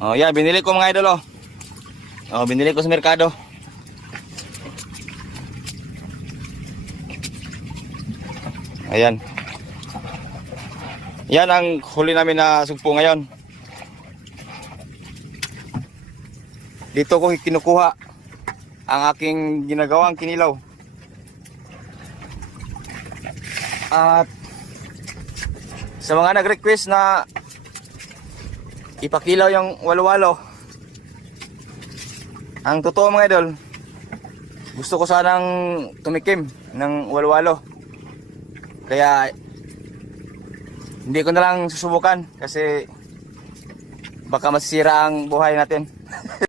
Oh, yan, binili ko mga idol, oh. Oh, binili ko sa merkado. Ayan. Yan ang huli namin na sugpo ngayon. Dito ko kinukuha ang aking ginagawang kinilaw. At sa mga nag-request na ipakilaw yung walo-walo, ang totoo mga idol, gusto ko sanang tumikim ng walo-walo. Kaya hindi ko na lang susubukan kasi baka masisira ang buhay natin.